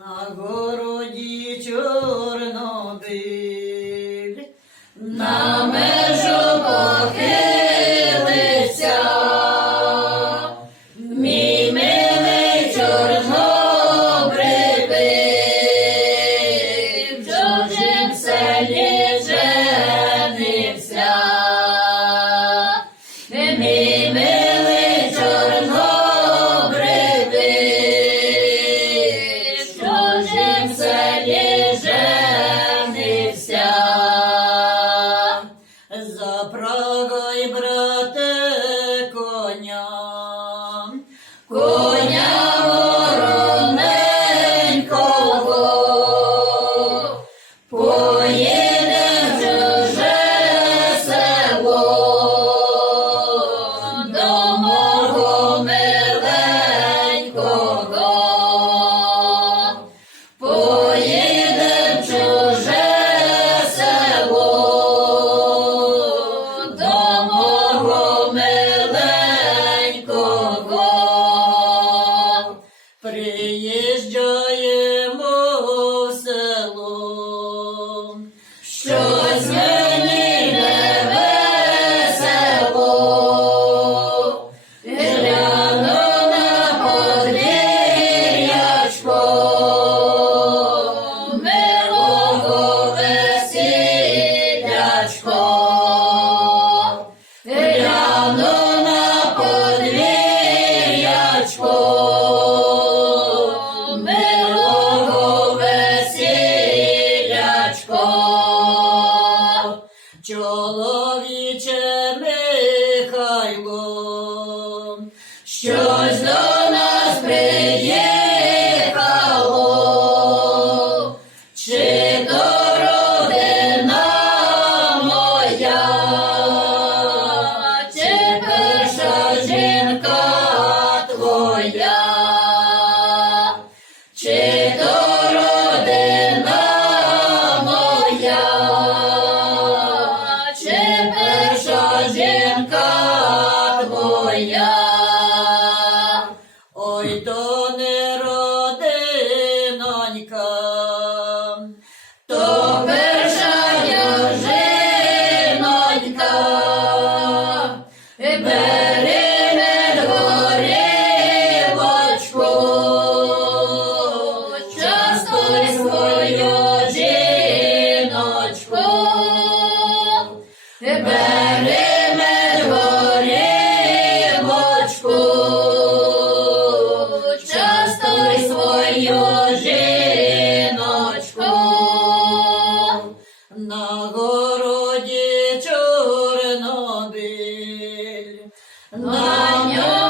на городі чорнобиль, на межу похилися, мій милий чорнобривий, в чужим селі женився. коня. No. hoy donde на городі Чорнобиль. На ньому